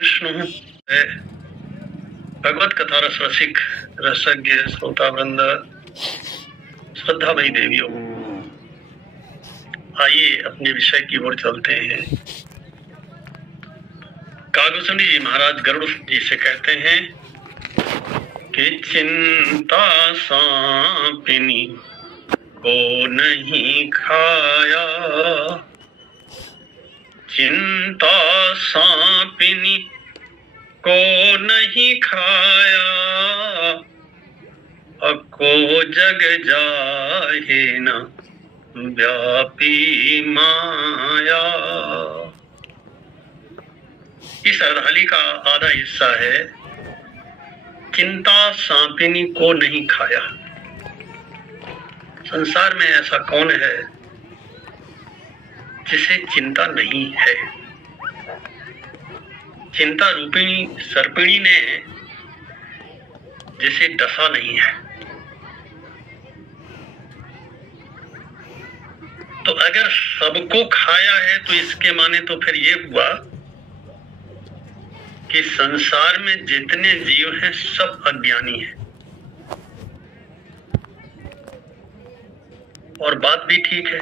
विष्णु है भगवत कथा रस रसिक रसज्ञ श्रोता वृंद श्रद्धामयी देवियों, आइए अपने विषय की ओर चलते हैं। कागभूषणी जी महाराज गरुड़ जी से कहते हैं कि चिंता सांपिनी को नहीं खाया, चिंता सांपिनी को नहीं खाया, अको जग जाहे न व्यापी माया। इस अर्धाली का आधा हिस्सा है चिंता सांपिनी को नहीं खाया। संसार में ऐसा कौन है जिसे चिंता नहीं है? चिंता रूपिणी सर्पिणी ने जिसे डसा नहीं है। तो अगर सबको खाया है तो इसके माने तो फिर ये हुआ कि संसार में जितने जीव हैं सब अज्ञानी हैं। और बात भी ठीक है।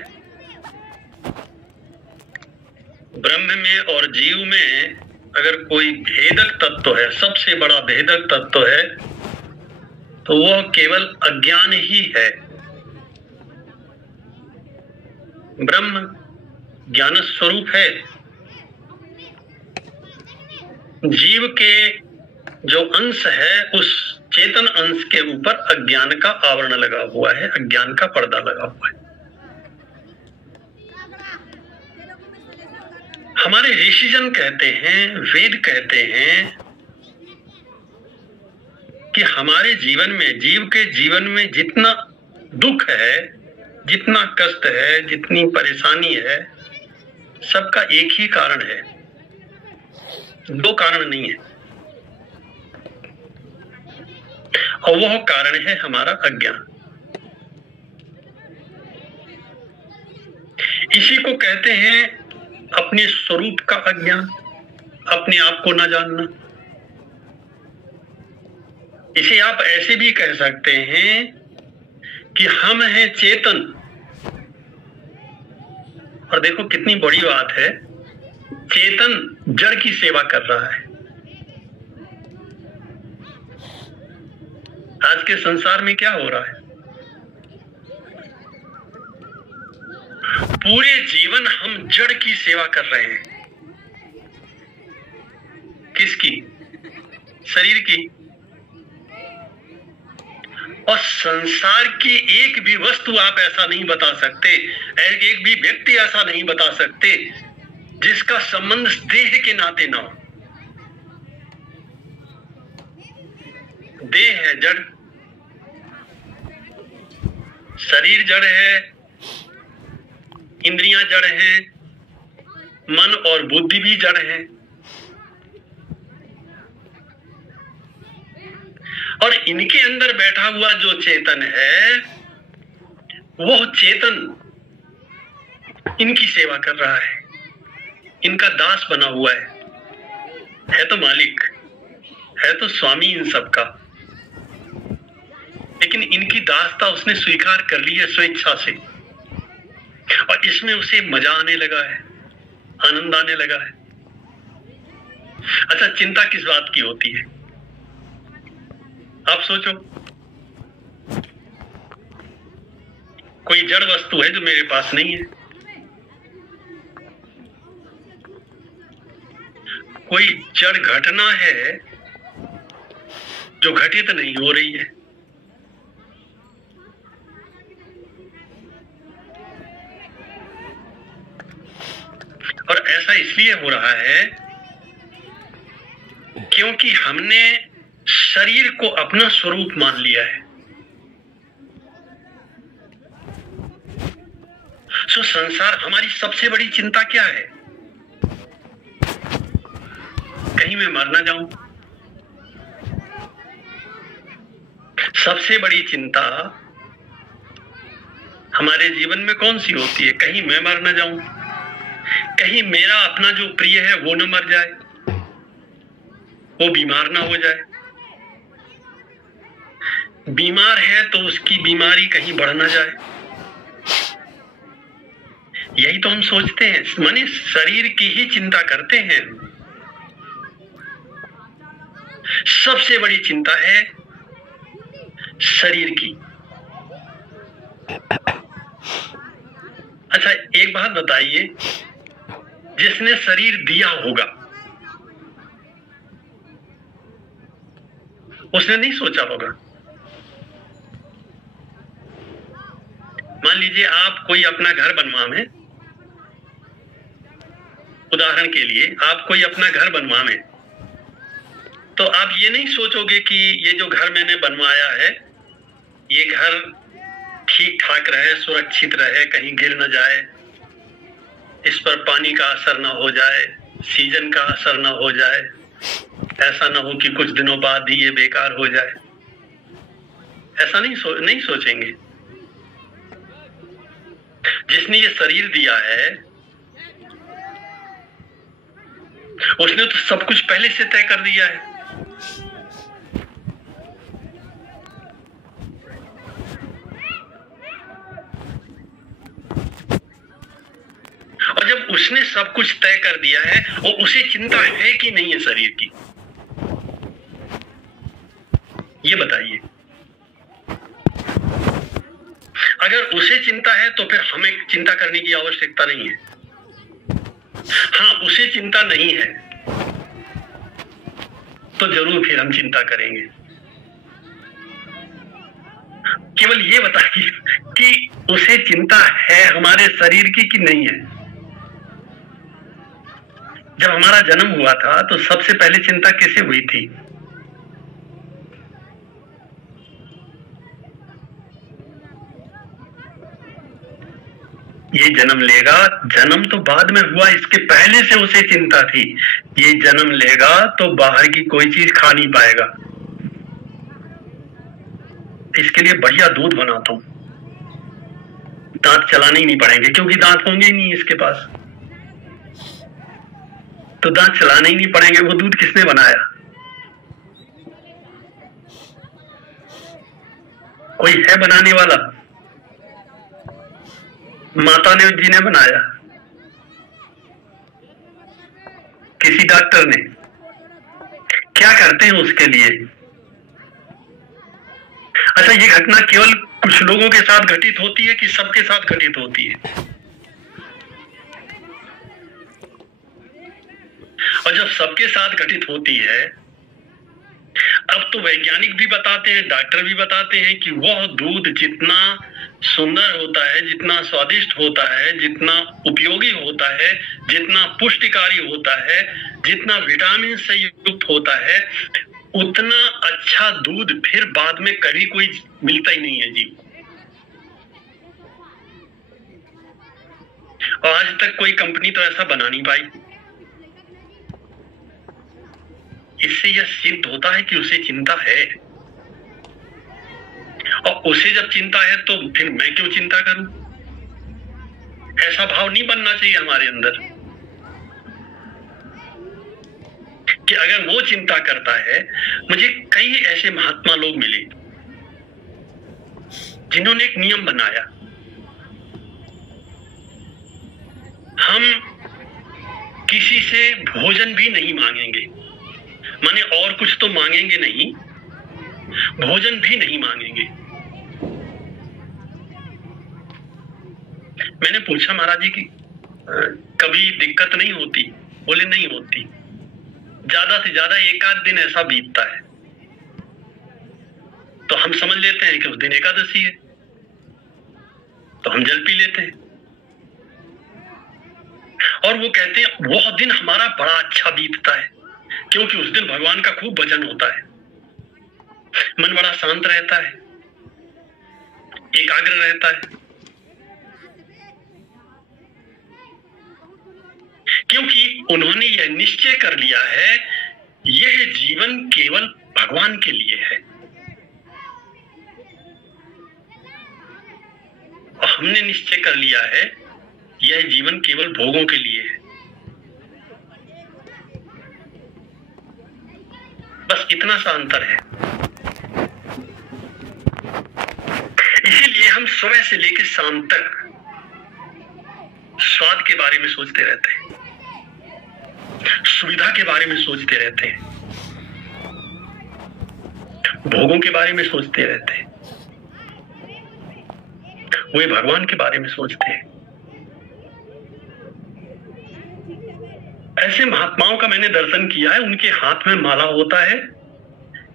ब्रह्म में और जीव में अगर कोई भेदक तत्व है, सबसे बड़ा भेदक तत्व है, तो वह केवल अज्ञान ही है। ब्रह्म ज्ञान स्वरूप है। जीव के जो अंश है उस चेतन अंश के ऊपर अज्ञान का आवरण लगा हुआ है, अज्ञान का पर्दा लगा हुआ है। हमारे ऋषिजन कहते हैं, वेद कहते हैं कि हमारे जीवन में, जीव के जीवन में जितना दुख है, जितना कष्ट है, जितनी परेशानी है, सबका एक ही कारण है, दो कारण नहीं है। और वह कारण है हमारा अज्ञान। इसी को कहते हैं अपने स्वरूप का अज्ञान, अपने आप को न जानना। इसे आप ऐसे भी कह सकते हैं कि हम हैं चेतन। और देखो कितनी बड़ी बात है, चेतन जड़ की सेवा कर रहा है। आज के संसार में क्या हो रहा है? पूरे जीवन हम जड़ की सेवा कर रहे हैं। किसकी? शरीर की। और संसार की एक भी वस्तु आप ऐसा नहीं बता सकते, एक भी व्यक्ति ऐसा नहीं बता सकते जिसका संबंध देह के नाते ना हो। देह है जड़, शरीर जड़ है, इंद्रियां जड़ हैं, मन और बुद्धि भी जड़ है। और इनके अंदर बैठा हुआ जो चेतन है, वह चेतन इनकी सेवा कर रहा है, इनका दास बना हुआ है तो मालिक, है तो स्वामी इन सब का। लेकिन इनकी दासता उसने स्वीकार कर ली है स्वेच्छा से, और इसमें उसे मजा आने लगा है, आनंद आने लगा है। अच्छा, चिंता किस बात की होती है? आप सोचो, कोई जड़ वस्तु है जो मेरे पास नहीं है, कोई जड़ घटना है जो घटित नहीं हो रही है। और ऐसा इसलिए हो रहा है क्योंकि हमने शरीर को अपना स्वरूप मान लिया है। सो संसार, हमारी सबसे बड़ी चिंता क्या है? कहीं मैं मर ना जाऊं। सबसे बड़ी चिंता हमारे जीवन में कौन सी होती है? कहीं मैं मर ना जाऊं, कहीं मेरा अपना जो प्रिय है वो न मर जाए। वो बीमार ना हो जाए। बीमार है तो उसकी बीमारी कहीं बढ़ ना जाए। यही तो हम सोचते हैं, माने शरीर की ही चिंता करते हैं। सबसे बड़ी चिंता है शरीर की। अच्छा, एक बात बताइए, जिसने शरीर दिया होगा उसने नहीं सोचा होगा। मान लीजिए आप कोई अपना घर बनवावे, उदाहरण के लिए आप कोई अपना घर बनवावे, तो आप ये नहीं सोचोगे कि ये जो घर मैंने बनवाया है ये घर ठीक ठाक रहे, सुरक्षित रहे, कहीं गिर न जाए, इस पर पानी का असर न हो जाए, सीजन का असर न हो जाए, ऐसा न हो कि कुछ दिनों बाद ही ये बेकार हो जाए। ऐसा नहीं सोचेंगे। जिसने ये शरीर दिया है उसने तो सब कुछ पहले से तय कर दिया है। और जब उसने सब कुछ तय कर दिया है और उसे चिंता है कि नहीं है शरीर की, ये बताइए। अगर उसे चिंता है तो फिर हमें चिंता करने की आवश्यकता नहीं है। हाँ, उसे चिंता नहीं है तो जरूर फिर हम चिंता करेंगे। केवल ये बताइए कि उसे चिंता है हमारे शरीर की कि नहीं है। जब हमारा जन्म हुआ था तो सबसे पहले चिंता किसे हुई थी? ये जन्म लेगा, जन्म तो बाद में हुआ, इसके पहले से उसे चिंता थी ये जन्म लेगा तो बाहर की कोई चीज खा नहीं पाएगा, इसके लिए बढ़िया दूध बनाता हूं, दांत चलाने ही नहीं पड़ेंगे क्योंकि दांत होंगे ही नहीं इसके पास, तो दांत चलाने ही नहीं पड़ेंगे। वो दूध किसने बनाया? कोई है बनाने वाला? माता ने जी ने बनाया? किसी डॉक्टर ने? क्या करते हैं उसके लिए? अच्छा, ये घटना केवल कुछ लोगों के साथ घटित होती है कि सबके साथ घटित होती है? और जब सबके साथ घटित होती है, अब तो वैज्ञानिक भी बताते हैं, डॉक्टर भी बताते हैं कि वह दूध जितना सुंदर होता है, जितना स्वादिष्ट होता है, जितना उपयोगी होता है, जितना पुष्टिकारी होता है, जितना विटामिन से युक्त होता है, उतना अच्छा दूध फिर बाद में कभी कोई मिलता ही नहीं है जीव को। और आज तक कोई कंपनी तो ऐसा बना नहीं पाई। इससे यह सिद्ध होता है कि उसे चिंता है, और उसे जब चिंता है तो फिर मैं क्यों चिंता करूं? ऐसा भाव नहीं बनना चाहिए हमारे अंदर कि अगर वो चिंता करता है। मुझे कई ऐसे महात्मा लोग मिले जिन्होंने एक नियम बनाया, हम किसी से भोजन भी नहीं मांगेंगे, माने और कुछ तो मांगेंगे नहीं, भोजन भी नहीं मांगेंगे। मैंने पूछा महाराज जी की कभी दिक्कत नहीं होती? बोले नहीं होती, ज्यादा से ज्यादा एक आध दिन ऐसा बीतता है तो हम समझ लेते हैं कि उस दिन एकादशी है, तो हम जल पी लेते हैं। और वो कहते हैं वह दिन हमारा बड़ा अच्छा बीतता है क्योंकि उस दिन भगवान का खूब भजन होता है, मन बड़ा शांत रहता है, एकाग्र रहता है, क्योंकि उन्होंने यह निश्चय कर लिया है यह जीवन केवल भगवान के लिए है। और हमने निश्चय कर लिया है यह जीवन केवल भोगों के लिए है। बस इतना सा अंतर है। इसीलिए हम सुबह से लेकर शाम तक स्वाद के बारे में सोचते रहते हैं, सुविधा के बारे में सोचते रहते हैं, भोगों के बारे में सोचते रहते हैं, वे भगवान के बारे में सोचते हैं। ऐसे महात्माओं का मैंने दर्शन किया है, उनके हाथ में माला होता है,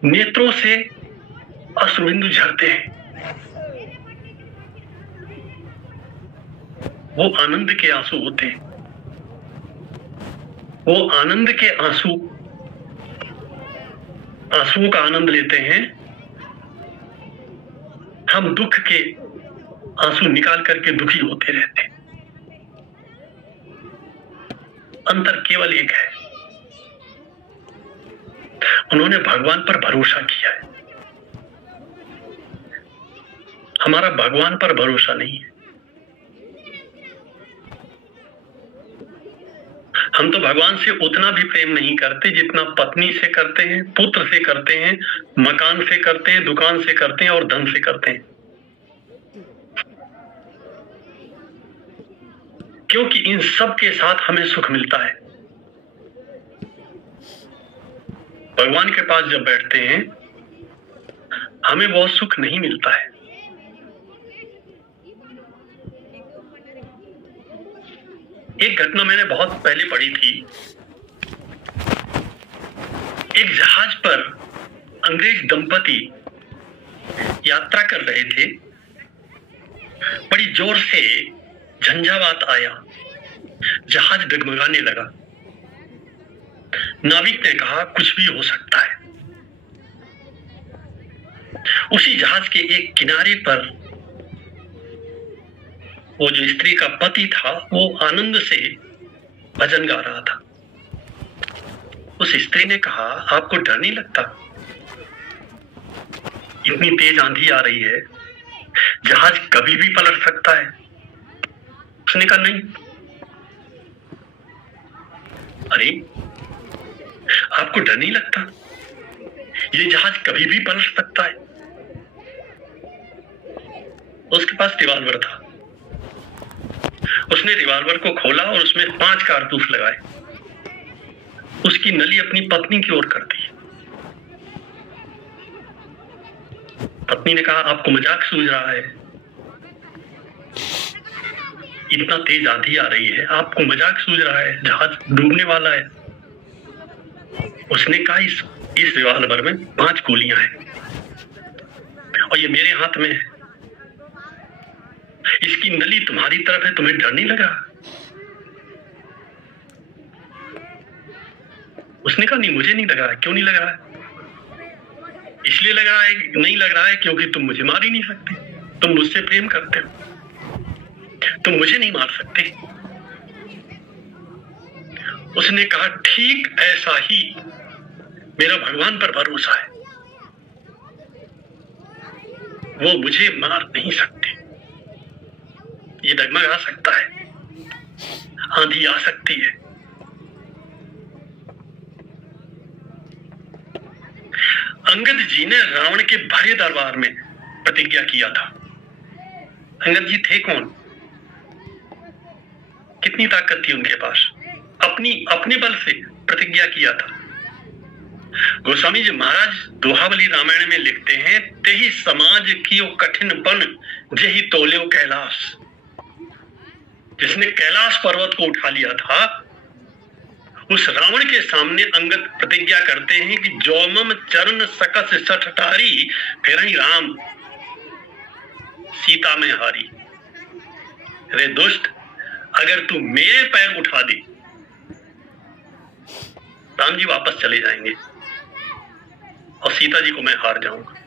नेत्रों से अश्रुबिंदु झरते हैं, वो आनंद के आंसू होते हैं, वो आनंद के आंसुओं का आनंद लेते हैं। हम दुख के आंसू निकाल करके दुखी होते रहते हैं। अंतर केवल एक है, उन्होंने भगवान पर भरोसा किया है, हमारा भगवान पर भरोसा नहीं है। हम तो भगवान से उतना भी प्रेम नहीं करते जितना पत्नी से करते हैं, पुत्र से करते हैं, मकान से करते हैं, दुकान से करते हैं और धन से करते हैं। क्योंकि इन सब के साथ हमें सुख मिलता है। भगवान के पास जब बैठते हैं हमें बहुत सुख नहीं मिलता है। एक घटना मैंने बहुत पहले पढ़ी थी। एक जहाज पर अंग्रेज दंपति यात्रा कर रहे थे, बड़ी जोर से झंझावात आया, जहाज डगमगाने लगा। नाविक ने कहा कुछ भी हो सकता है। उसी जहाज के एक किनारे पर वो जो स्त्री का पति था वो आनंद से भजन गा रहा था। उस स्त्री ने कहा आपको डर नहीं लगता? इतनी तेज आंधी आ रही है, जहाज कभी भी पलट सकता है। उसने कहा नहीं। अरे आपको डर नहीं लगता? ये जहाज कभी भी पलट सकता है। उसके पास रिवॉल्वर था। उसने रिवॉल्वर को खोला और उसमें 5 कारतूस लगाए। उसकी नली अपनी पत्नी की ओर कर दी। पत्नी ने कहा आपको मजाक सूझ रहा है, इतना तेज आंधी आ रही है, आपको मजाक सूझ रहा है, जहाज डूबने वाला है। उसने कहा इस रिवॉल्वर में 5 गोलियां हैं और ये मेरे हाथ में है। इसकी नली तुम्हारी तरफ है, तुम्हें डर नहीं लग रहा? उसने कहा नहीं मुझे नहीं लग रहा है। क्यों नहीं लग रहा है? इसलिए लग रहा है नहीं लग रहा है क्योंकि तुम मुझे मार ही नहीं सकते, तुम मुझसे प्रेम करते हो, तुम मुझे नहीं मार सकते। उसने कहा ठीक ऐसा ही मेरा भगवान पर भरोसा है, वो मुझे मार नहीं सकते। ये डगमगा सकता है, आंधी आ सकती है, अंगद जी ने रावण के भरे दरबार में प्रतिज्ञा किया था। अंगद जी थे कौन? कितनी ताकत थी उनके पास? अपने बल से प्रतिज्ञा किया था। गोस्वामी जी महाराज दोहावली रामायण में लिखते हैं, तेहि समाज की कठिनपन जेहि तोल्यो कैलाश। जिसने कैलाश पर्वत को उठा लिया था, उस रावण के सामने अंगद प्रतिज्ञा करते हैं कि जोमम चरण सकस सठटारी फिर ही राम सीता में हारी। रे दुष्ट, अगर तू मेरे पैर उठा दे, राम जी वापस चले जाएंगे और सीता जी को मैं हार जाऊंगा।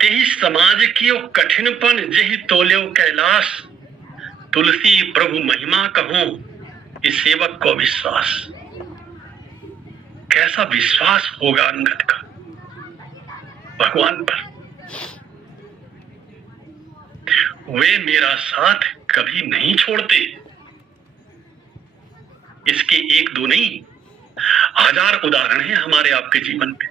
तेहि समाज की कठिनपन जेहि तोल्यो कैलाश। तुलसी प्रभु महिमा कहो, इस सेवक को विश्वास। कैसा विश्वास होगा अंगद का भगवान पर। वे मेरा साथ कभी नहीं छोड़ते, इसके एक दो नहीं, हजार उदाहरण हैं हमारे आपके जीवन में।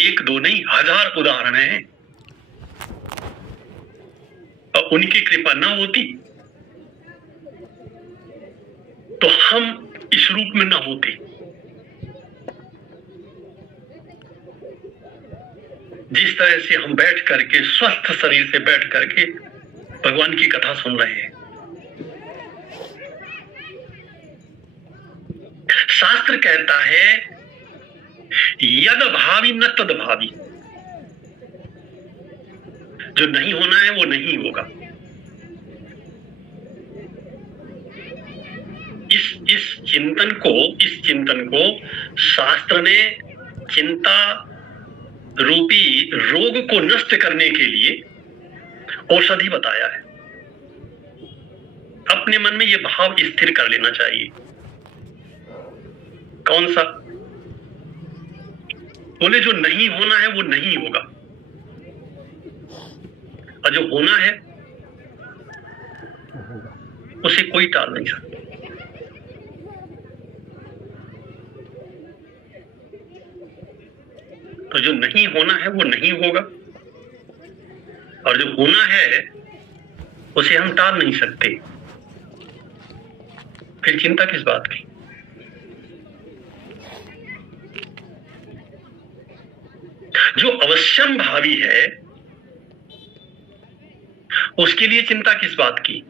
एक दो नहीं, हजार उदाहरण हैं। और उनकी कृपा न होती तो हम इस रूप में न होते। जिस तरह से हम बैठ करके, स्वस्थ शरीर से बैठ करके भगवान की कथा सुन रहे हैं। शास्त्र कहता है यद भावी न तद भावी, जो नहीं होना है वो नहीं होगा। इस चिंतन को शास्त्र ने चिंता रूपी रोग को नष्ट करने के लिए औषधि बताया है। अपने मन में यह भाव स्थिर कर लेना चाहिए। कौन सा? बोले जो नहीं होना है वो नहीं होगा, और जो होना है उसे कोई टाल नहीं सकता। तो जो नहीं होना है वो नहीं होगा, और जो होना है उसे हम टाल नहीं सकते। फिर चिंता किस बात की? जो अवश्यम भावी है उसके लिए चिंता किस बात की?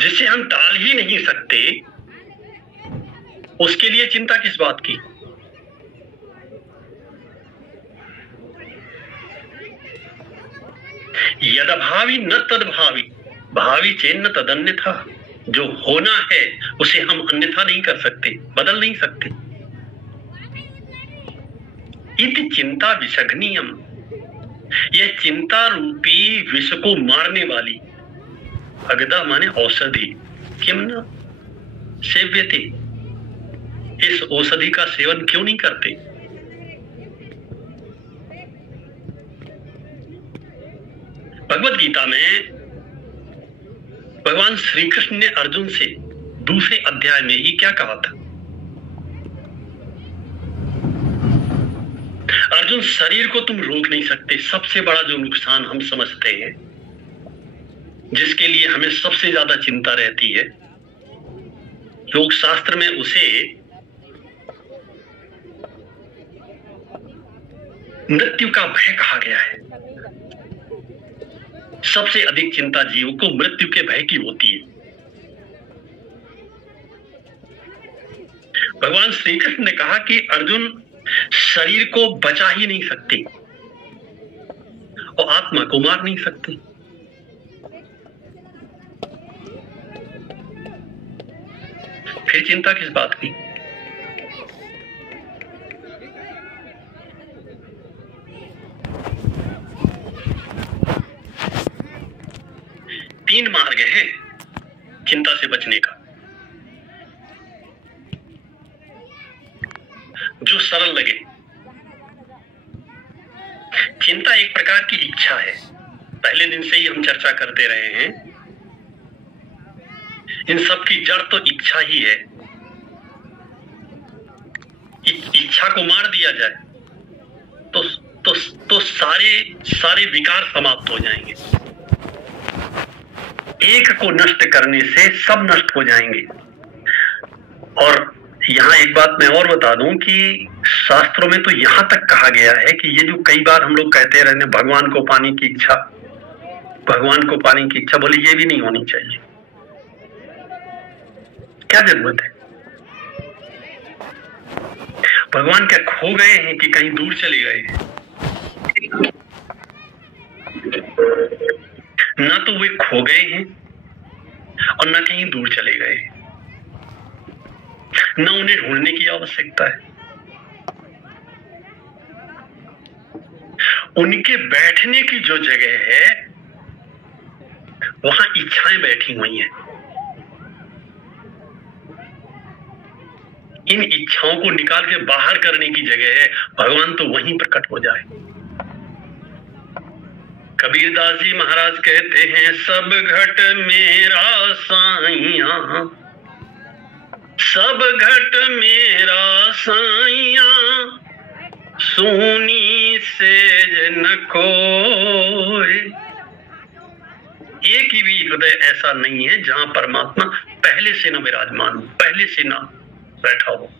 जिसे हम टाल ही नहीं सकते उसके लिए चिंता किस बात की? यद भावी न तद भावी, भावी चेन्न तदन्यथा। जो होना है उसे हम अन्यथा नहीं कर सकते, बदल नहीं सकते। इति चिंता विषघ्नियम, यह चिंता रूपी विष को मारने वाली, अगदा माने औषधि, किम न सेव्यते, इस औषधि का सेवन क्यों नहीं करते? भगवत गीता में भगवान श्री कृष्ण ने अर्जुन से दूसरे अध्याय में ही क्या कहा था? अर्जुन, शरीर को तुम रोक नहीं सकते। सबसे बड़ा जो नुकसान हम समझते हैं, जिसके लिए हमें सबसे ज्यादा चिंता रहती है, योग शास्त्र में उसे मृत्यु का भय कहा गया है। सबसे अधिक चिंता जीव को मृत्यु के भय की होती है। भगवान श्री कृष्ण ने कहा कि अर्जुन, शरीर को बचा ही नहीं सकते और आत्मा को मार नहीं सकते। फिर चिंता किस बात की? तीन मार्ग है चिंता से बचने का, जो सरल लगे। चिंता एक प्रकार की इच्छा है। पहले दिन से ही हम चर्चा करते रहे हैं, इन सब की जड़ तो इच्छा ही है। इच्छा को मार दिया जाए तो सारे विकार समाप्त हो जाएंगे। एक को नष्ट करने से सब नष्ट हो जाएंगे। और यहाँ एक बात मैं और बता दूं कि शास्त्रों में तो यहाँ तक कहा गया है कि ये जो कई बार हम लोग कहते रहने भगवान को पाने की इच्छा, भगवान को पाने की इच्छा, बोले ये भी नहीं होनी चाहिए। क्या जरूरत है? भगवान क्या खो गए हैं कि कहीं दूर चले गए हैं? ना तो वे खो गए हैं और ना कहीं दूर चले गए हैं। ना उन्हें ढूंढने की आवश्यकता है। उनके बैठने की जो जगह है वहां इच्छाएं बैठी हुई हैं। इन इच्छाओं को निकाल के बाहर करने की जगह है। भगवान तो वहीं प्रकट हो जाए। कबीरदास जी महाराज कहते हैं, सब घट मेरा साइया, सब घट मेरा साइया, सोनी सेज न कोई। एक ही भी हृदय ऐसा नहीं है जहां परमात्मा पहले से न विराजमान हो, पहले से न बैठा हो।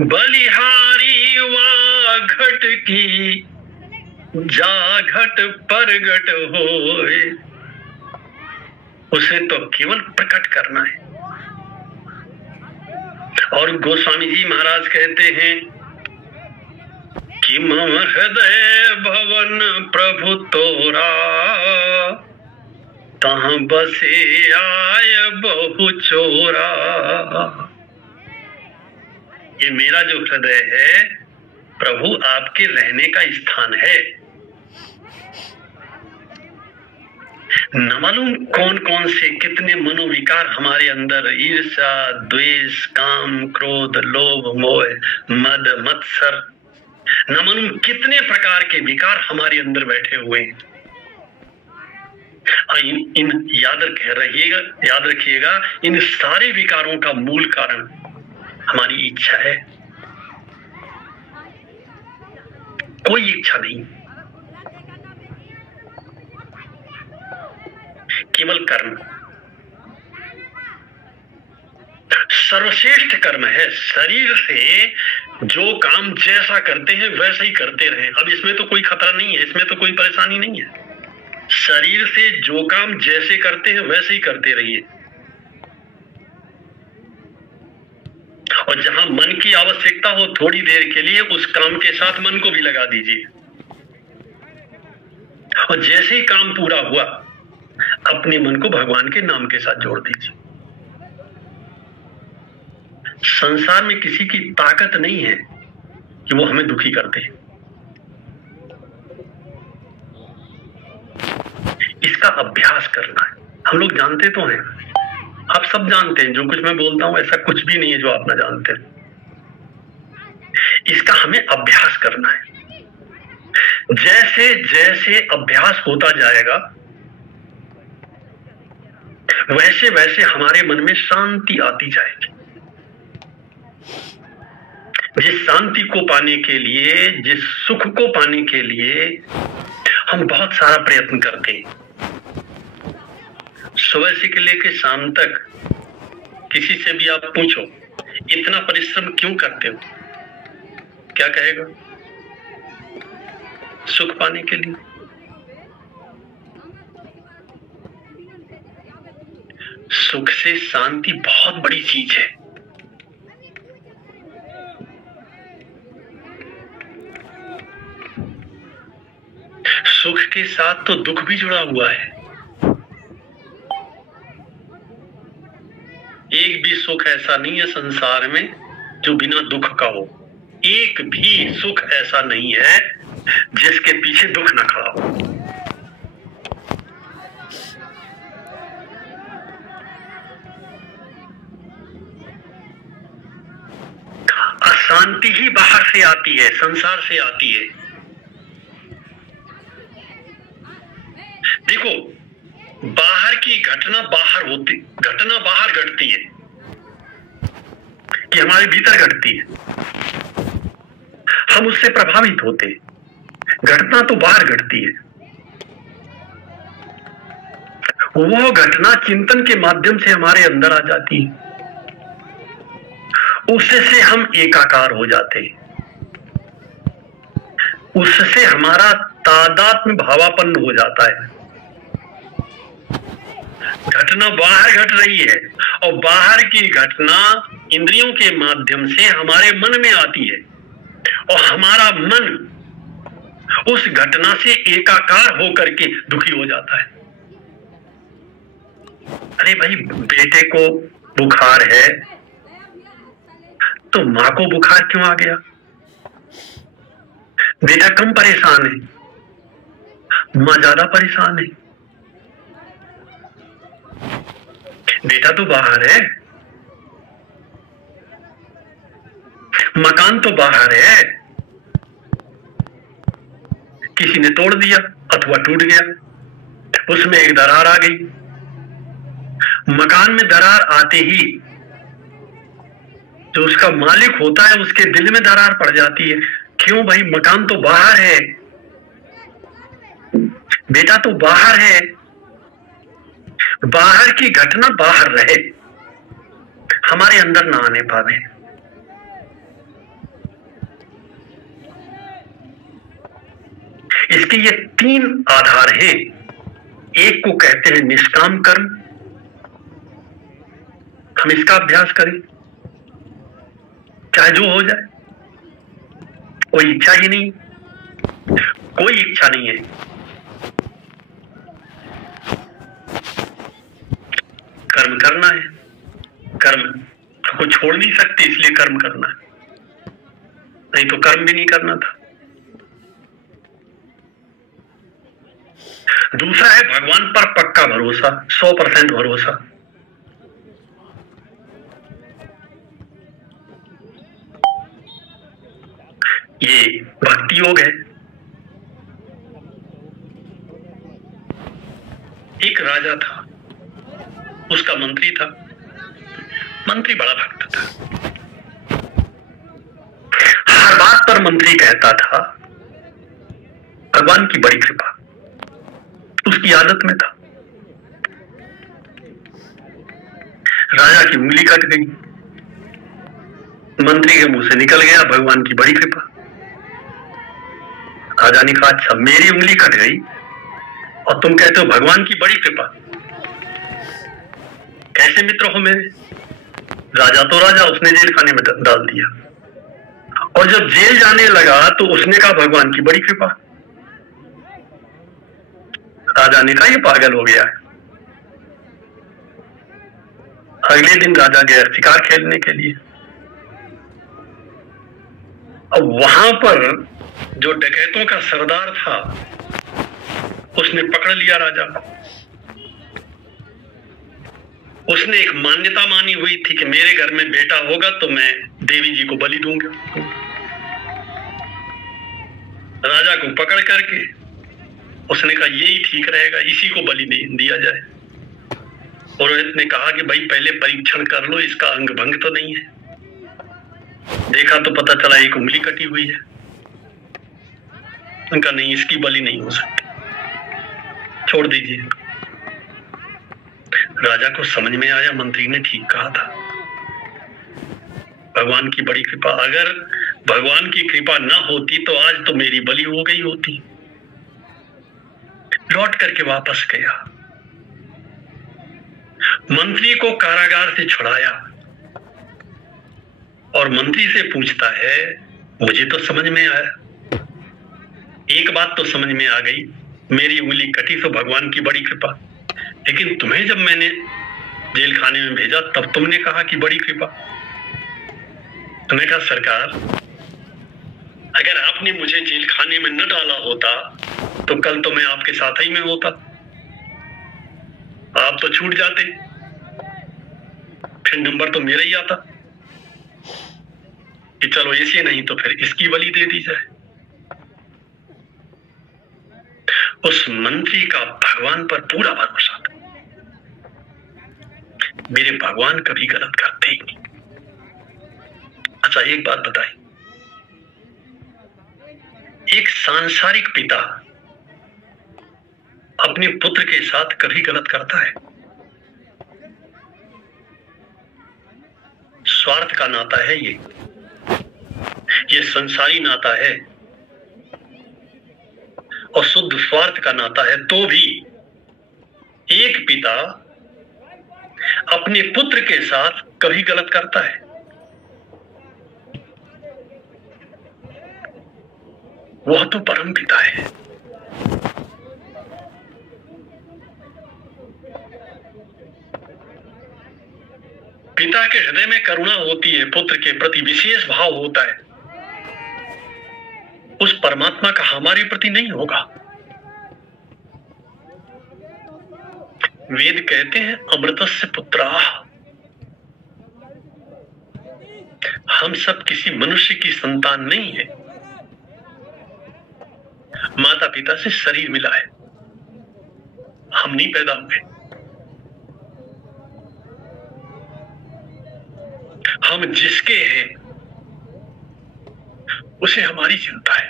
बलिहारी वा घट की जा घट परगट होए, उसे तो केवल प्रकट करना है। और गोस्वामी जी महाराज कहते हैं कि मम हृदय भवन प्रभु तोरा, तहाँ बसे आय बहु चोरा। ये मेरा जो हृदय है प्रभु आपके रहने का स्थान है। न मालूम कौन कौन से कितने मनोविकार हमारे अंदर, ईर्ष्या, द्वेष, काम, क्रोध, लोभ, मोह, मद, मत्सर, न मालूम कितने प्रकार के विकार हमारे अंदर बैठे हुए हैं। इन याद रखिएगा, इन सारे विकारों का मूल कारण हमारी इच्छा है, कोई इच्छा नहीं, केवल कर्म। सर्वश्रेष्ठ कर्म है, शरीर से जो काम जैसा करते हैं वैसा ही करते रहें। अब इसमें तो कोई खतरा नहीं है, इसमें तो कोई परेशानी नहीं है। शरीर से जो काम जैसे करते हैं वैसे ही करते रहिए। और जहां मन की आवश्यकता हो थोड़ी देर के लिए उस काम के साथ मन को भी लगा दीजिए। और जैसे ही काम पूरा हुआ अपने मन को भगवान के नाम के साथ जोड़ दीजिए। संसार में किसी की ताकत नहीं है कि वो हमें दुखी कर दे। इसका अभ्यास करना है। हम लोग जानते तो हैं, आप सब जानते हैं, जो कुछ मैं बोलता हूं ऐसा कुछ भी नहीं है जो आप ना जानते हैं। इसका हमें अभ्यास करना है। जैसे जैसे अभ्यास होता जाएगा वैसे वैसे हमारे मन में शांति आती जाएगी। जिस शांति को पाने के लिए, जिस सुख को पाने के लिए हम बहुत सारा प्रयत्न करते हैं। सुबह से लेकर शाम तक किसी से भी आप पूछो इतना परिश्रम क्यों करते हो, क्या कहेगा? सुख पाने के लिए। सुख से शांति बहुत बड़ी चीज है। सुख के साथ तो दुख भी जुड़ा हुआ है। एक भी सुख ऐसा नहीं है संसार में जो बिना दुख का हो। एक भी सुख ऐसा नहीं है जिसके पीछे दुख न खड़ा हो। अशांति ही बाहर से आती है, संसार से आती है। देखो, बाहर की घटना बाहर घटती है कि हमारे भीतर घटती है, हम उससे प्रभावित होते हैं। घटना तो बाहर घटती है। वो घटना चिंतन के माध्यम से हमारे अंदर आ जाती है, उससे हम एकाकार हो जाते हैं, उससे हमारा तादात्म्य भावापन्न हो जाता है। घटना बाहर घट रही है और बाहर की घटना इंद्रियों के माध्यम से हमारे मन में आती है और हमारा मन उस घटना से एकाकार होकर के दुखी हो जाता है। अरे भाई, बेटे को बुखार है तो मां को बुखार क्यों आ गया? बेटा कम परेशान है, मां ज्यादा परेशान है। बेटा तो बाहर है, मकान तो बाहर है, किसी ने तोड़ दिया, अथवा टूट गया, उसमें एक दरार आ गई। मकान में दरार आते ही जो उसका मालिक होता है उसके दिल में दरार पड़ जाती है। क्यों भाई, मकान तो बाहर है, बेटा तो बाहर है, बाहर की घटना बाहर रहे, हमारे अंदर ना आने पावे। इसके ये 3 आधार हैं। एक को कहते हैं निष्काम कर्म, हम इसका अभ्यास करें चाहे जो हो जाए, कोई इच्छा ही नहीं, कोई इच्छा नहीं है। कर्म करना है, कर्म को छोड़ नहीं सकते, इसलिए कर्म करना है, नहीं तो कर्म भी नहीं करना था। दूसरा है भगवान पर पक्का भरोसा, 100% भरोसा। ये भक्ति योग है। एक राजा था, उसका मंत्री था, मंत्री बड़ा भक्त था। हर बात पर मंत्री कहता था भगवान की बड़ी कृपा, उसकी आदत में था। राजा की उंगली कट गई, मंत्री के मुंह से निकल गया भगवान की बड़ी कृपा। राजा ने कहा अच्छा मेरी उंगली कट गई और तुम कहते हो भगवान की बड़ी कृपा, कैसे मित्र हो मेरे? राजा तो राजा, उसने जेल खाने में डाल दिया, और जब जेल जाने लगा तो उसने कहा भगवान की बड़ी कृपा। राजा ने कहा ये पागल हो गया है। अगले दिन राजा गया शिकार खेलने के लिए। अब वहां पर जो डकैतों का सरदार था उसने पकड़ लिया राजा को। उसने एक मान्यता मानी हुई थी कि मेरे घर में बेटा होगा तो मैं देवी जी को बलि दूंगा। राजा को पकड़ करके उसने कहा यही ठीक रहेगा, इसी को बलि नहीं दिया जाए। पुरोहित ने कहा कि भाई पहले परीक्षण कर लो, इसका अंग भंग तो नहीं है। देखा तो पता चला एक उंगली कटी हुई है। उनका नहीं, इसकी बलि नहीं हो सकती, छोड़ दीजिए। राजा को समझ में आया मंत्री ने ठीक कहा था, भगवान की बड़ी कृपा। अगर भगवान की कृपा न होती तो आज तो मेरी बलि हो गई होती। लौट करके वापस गया, मंत्री को कारागार से छुड़ाया और मंत्री से पूछता है मुझे तो समझ में आया, एक बात तो समझ में आ गई, मेरी उंगली कटी तो भगवान की बड़ी कृपा, लेकिन तुम्हें जब मैंने जेल खाने में भेजा तब तुमने कहा कि बड़ी कृपा। तुमने कहा सरकार अगर आपने मुझे जेल खाने में न डाला होता तो कल तो मैं आपके साथ ही में होता, आप तो छूट जाते, फिर नंबर तो मेरा ही आता कि चलो ऐसे नहीं तो फिर इसकी बलि दे दी जाए। उस मंत्री का भगवान पर पूरा भरोसा था, मेरे भगवान कभी गलत करते ही नहीं। अच्छा एक बात बताइए, एक सांसारिक पिता अपने पुत्र के साथ कभी गलत करता है? स्वार्थ का नाता है ये संसारी नाता है और शुद्ध स्वार्थ का नाता है। तो भी एक पिता अपने पुत्र के साथ कभी गलत करता है? वह तो परम पिता है। पिता के हृदय में करुणा होती है, पुत्र के प्रति विशेष भाव होता है, उस परमात्मा का हमारे प्रति नहीं होगा। वेद कहते हैं अमृतस्य पुत्राः, हम सब किसी मनुष्य की संतान नहीं है। माता पिता से शरीर मिला है, हम नहीं पैदा हुए। हम जिसके हैं उसे हमारी चिंता है।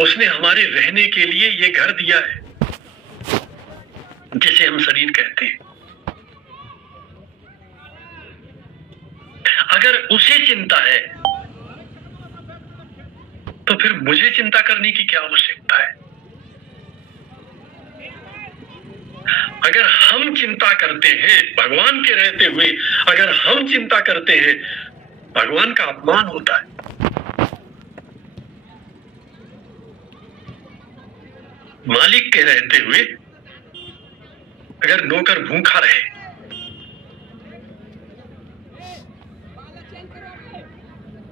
उसने हमारे रहने के लिए ये घर दिया है जिसे हम शरीर कहते हैं। अगर उसे चिंता है तो फिर मुझे चिंता करने की क्या आवश्यकता है? अगर हम चिंता करते हैं भगवान के रहते हुए, अगर हम चिंता करते हैं, भगवान का अपमान होता है। मालिक के रहते हुए अगर नौकर भूखा रहे,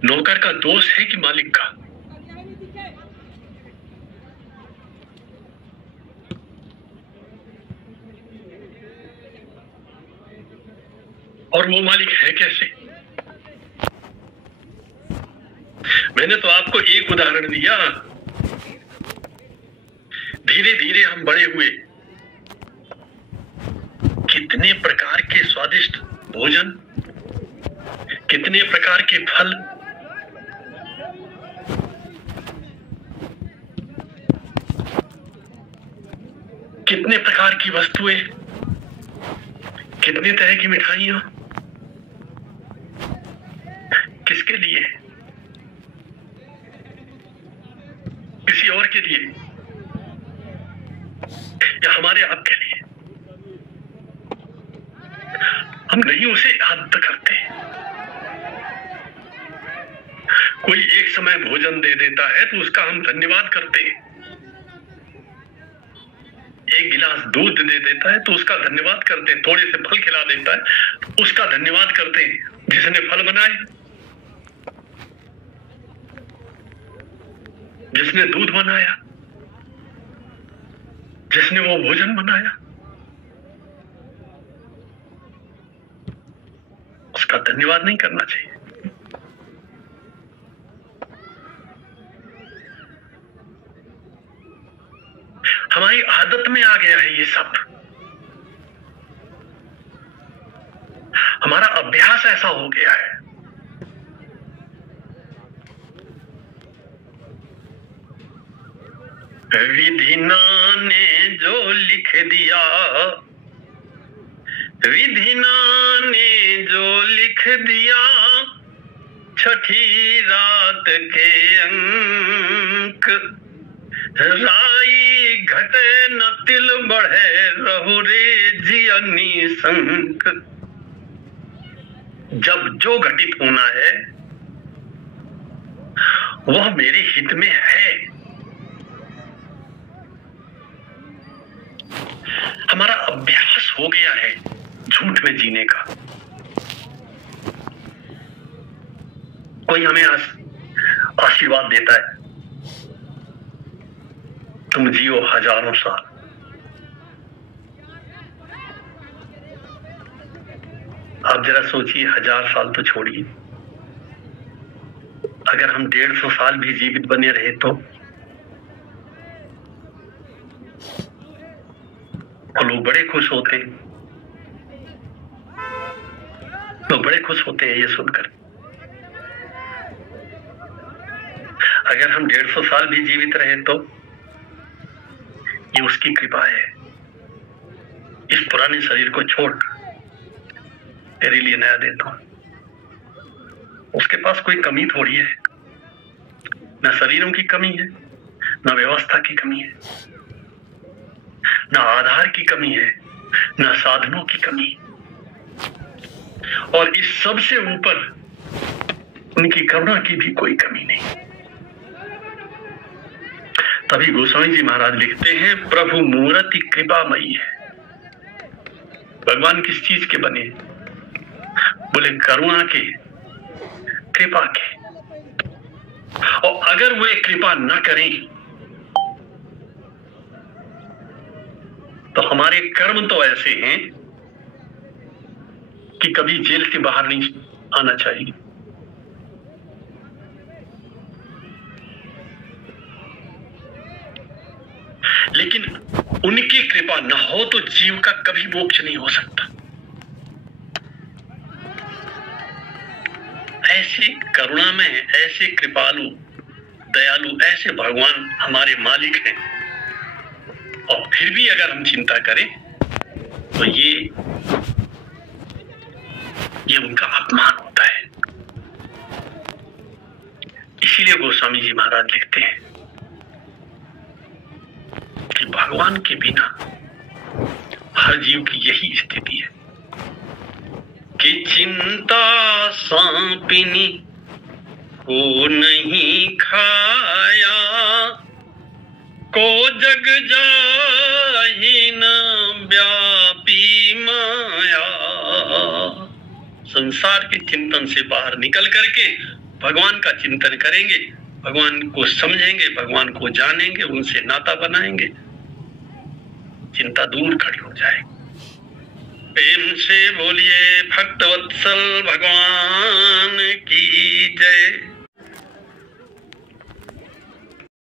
नौकर का दोष है कि मालिक का? और वो मालिक है कैसे? मैंने तो आपको एक उदाहरण दिया। धीरे धीरे हम बड़े हुए, कितने प्रकार के स्वादिष्ट भोजन, कितने प्रकार के फल, कितने प्रकार की वस्तुएं, कितने तरह की मिठाइयां, किसके लिए? किसी और के लिए या हमारे आपके लिए? हम नहीं उसे याद करते। कोई एक समय भोजन दे देता है तो उसका हम धन्यवाद करते हैं। एक गिलास दूध दे देता है तो उसका धन्यवाद करते हैं। थोड़े से फल खिला देता है तो उसका धन्यवाद करते हैं। जिसने फल बनाए, जिसने दूध बनाया, जिसने वो भोजन बनाया, उसका धन्यवाद नहीं करना चाहिए। हमारी आदत में आ गया है ये सब। हमारा अभ्यास ऐसा हो गया है। विधिना ने जो लिख दिया, विधिना ने जो लिख दिया, छठी रात के अंक, राई घटे न तिल बढ़े, रहु रे जियनी संक। जब जो घटित होना है वह मेरे हित में है। हमारा अभ्यास हो गया है झूठ में जीने का। कोई हमें आशीर्वाद देता है, तुम जियो हजारों साल। आप जरा सोचिए, 1000 साल तो छोड़िए, अगर हम 150 साल भी जीवित बने रहे तो लोग बड़े खुश होते हैं। लोग बड़े खुश होते हैं ये सुनकर। अगर हम 150 साल भी जीवित रहे तो ये उसकी कृपा है। इस पुराने शरीर को छोड़ तेरे लिए नया देता हूं। उसके पास कोई कमी थोड़ी है, न शरीरों की कमी है, न व्यवस्था की कमी है, न आधार की कमी है, न साधनों की कमी, और इस सब से ऊपर उनकी करुणा की भी कोई कमी नहीं। तभी गोस्वामी जी महाराज लिखते हैं, प्रभु मूर्ति कृपामयी है। भगवान किस चीज के बने? बोले करुणा के, कृपा के। और अगर वे कृपा न करें तो हमारे कर्म तो ऐसे हैं कि कभी जेल से बाहर नहीं आना चाहिए। लेकिन उनकी कृपा न हो तो जीव का कभी मोक्ष नहीं हो सकता। ऐसे करुणामय, ऐसे कृपालु, दयालु, ऐसे भगवान हमारे मालिक हैं, और फिर भी अगर हम चिंता करें तो ये उनका अपमान होता है। इसीलिए गोस्वामी जी महाराज लिखते हैं कि भगवान के बिना हर जीव की यही स्थिति है कि चिंता सांपिनी को नहीं खाया, को जग जाहि न व्यापी माया। संसार के चिंतन से बाहर निकल करके भगवान का चिंतन करेंगे, भगवान को समझेंगे, भगवान को जानेंगे, उनसे नाता बनाएंगे, चिंता दूर खड़ी हो जाएगी। प्रेम से बोलिए भक्तवत्सल भगवान